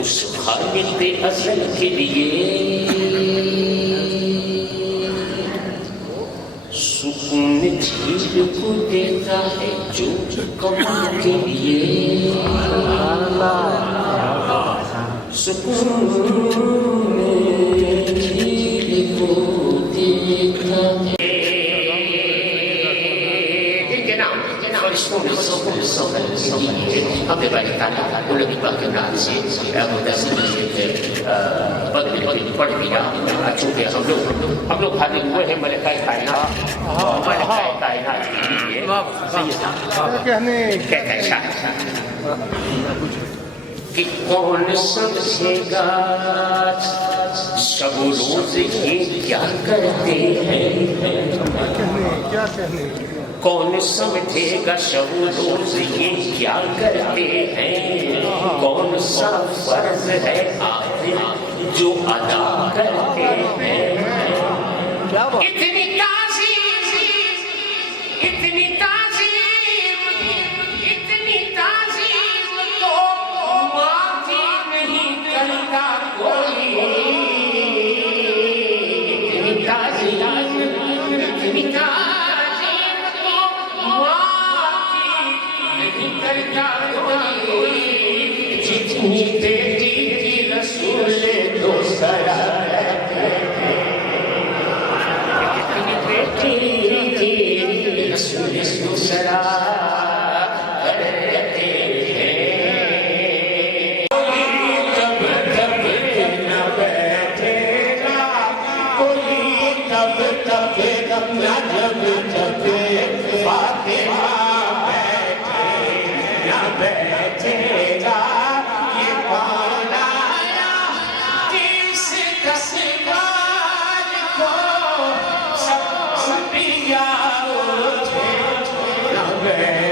اس خالق ازل کے لیے سکون جھیل کو دیتا ہے جو کمال کے لیے سکون جھیل کو دیتا ہے hamba bagi tanah boleh dipakai nasi mudah sedikit pada bidang cuba हम लोग खाली हुए हैं मैंने कहा कि कौन समझेगा सब रोज ये क्या करते हैं कौन समझेगा सब रोज ये क्या करते हैं कौन सा फर्ज है आखिर जो अदा करते हैं इतनी ताज़ीम तो माफ़ी नहीं करता कोई इतनी ताज़ीम जितनी बेटी की रसूल दोसरा जितनी बेटी की रसूल दोसरा करते हैं कोई तब न बैठेगा कोई तब न जब फातिमा बैठेगा ये कौन आया किस कसगार को सब पिया उठे न